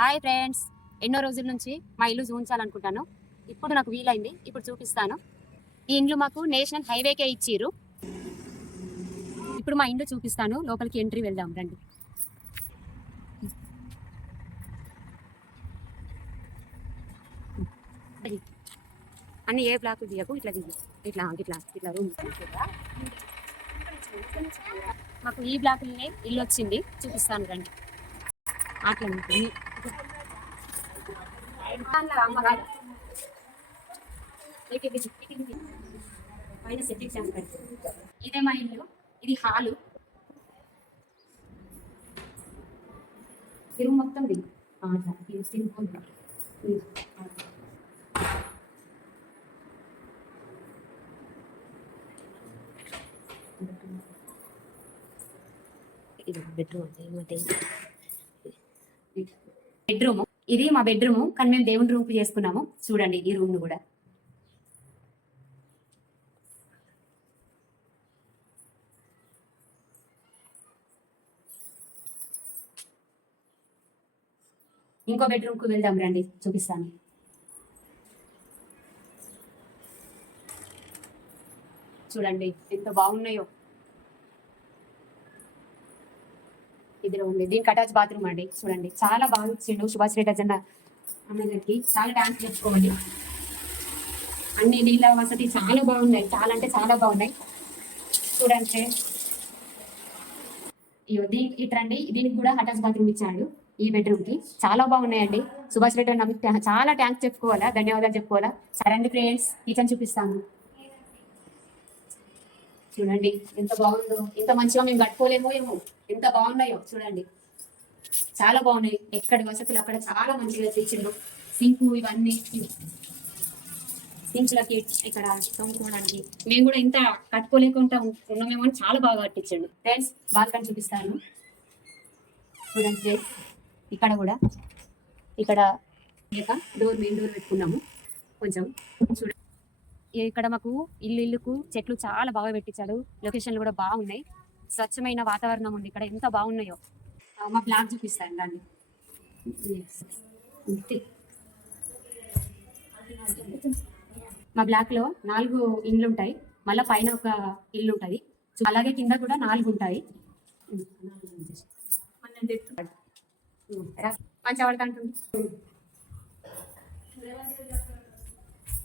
Hi friends, ఎన్నో రోజుల నుంచి మా ఇల్లు చూపించాలనుకుంటాను. ఇప్పుడు నాకు వీలైంది, ఇప్పుడు చూపిస్తాను. ఈ ఇండ్లు మాకు నేషనల్ హైవేకే ఇచ్చిర్రు. ఇప్పుడు మా ఇండ్లు చూపిస్తాను. లోపలికి ఎంట్రీ వెళ్దాం రండి. అన్ని ఏ బ్లాక్ దిగకు, ఇట్లా దిగు, ఇట్లా ఇట్లా ఇట్లా రూమ్. మాకు ఈ బ్లాక్లోనే ఇల్లు వచ్చింది, చూపిస్తాను రండి. అట్లా పైన సెట్టింగ్ చేస్తాను. ఇదే మా ఇల్లు, ఇది హాలు. తిరుగు మొత్తం దిగు బెడ్రూమ్. ఇది మా బెడ్రూమ్, కానీ మేము దేవుని రూమ్ చేసుకున్నాము. చూడండి ఈ రూమ్ ను కూడా. ఇంకో బెడ్రూమ్ కు వెళ్దాం రండి, చూపిస్తాను. చూడండి ఎంత బాగున్నాయో. ఇదిలో ఉంది, దీనికి అటాచ్ బాత్రూమ్ అండి. చూడండి చాలా బాగా ఇచ్చిండు సుభాష్ రెడ్డి అన్న అమ్మగారికి. చాలా థ్యాంక్స్ చెప్పుకోండి. అన్ని నీళ్ళ వసతి చాలా బాగున్నాయి, చాలా అంటే చాలా బాగున్నాయి. చూడండి ఇట్రండి, దీనికి కూడా అటాచ్ బాత్రూమ్ ఇచ్చాడు ఈ బెడ్రూమ్ కి. చాలా బాగున్నాయండి. సుభాష్ రెడ్డి అన్న చాలా థ్యాంక్స్ చెప్పుకోవాలా, ధన్యవాదాలు చెప్పుకోవాలా. సరే అండి ఫ్రెండ్స్, కిచెన్ చూపిస్తాను. చూడండి ఎంత బాగుందో. ఎంత మంచిగా మేము కట్టుకోలేమో ఏమో, ఎంత బాగున్నాయో చూడండి. చాలా బాగున్నాయి, ఎక్కడి వసతులు అక్కడ చాలా మంచిగా తెచ్చిండు. సింకు ఇవన్నీ, సింక్లకి ఇక్కడ తోముకోవడానికి. మేము కూడా ఇంత కట్టుకోలేకుండా ఉన్నామేమో అని చాలా బాగా కట్టించండు. ఫ్రెండ్స్ బాల్కనీ చూపిస్తాను. చూడండి ఫ్రెండ్స్, ఇక్కడ కూడా ఇక్కడ మెయిన్ డోర్ పెట్టుకున్నాము కొంచెం. చూడండి ఇక్కడ మాకు ఇల్లుకు చెట్లు చాలా బాగా పెట్టించాడు. లొకేషన్లు కూడా బాగున్నాయి, స్వచ్ఛమైన వాతావరణం ఉంది ఇక్కడ. ఎంత బాగున్నాయో. మా బ్లాక్ చూపిస్తాను దాన్ని. మా బ్లాక్ లో 4 ఇండ్లు ఉంటాయి, మళ్ళీ పైన ఒక ఇల్లు ఉంటుంది, అలాగే కింద కూడా 4 ఉంటాయి. మంచిగా పడుతుంటుంది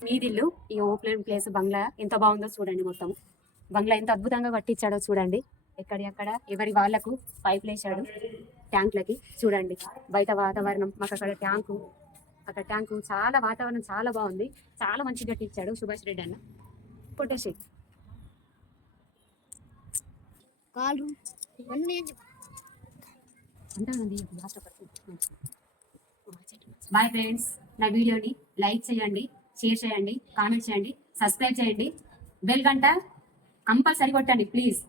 మీదిల్లు. ఈ ఓపెన్ ప్లేస్ బంగ్లా ఎంత బాగుందో చూడండి. మొత్తం బంగ్లా ఎంత అద్భుతంగా కట్టించాడో చూడండి. ఎక్కడెక్కడ ఎవరి వాళ్లకు పైపులు వేసాడు ట్యాంక్లకి. చూడండి బయట వాతావరణం, మాకు అక్కడ ట్యాంకు చాలా వాతావరణం చాలా బాగుంది. చాలా మంచిగా కట్టించాడు సుభాష్ రెడ్డి అన్న. కొట్టేసి బాయ్ ఫ్రెండ్స్. నా వీడియోని లైక్ చేయండి, షేర్ చేయండి, కామెంట్ చేయండి, సబ్స్క్రైబ్ చేయండి, బెల్ గంట కంపల్సరీ కొట్టండి ప్లీజ్.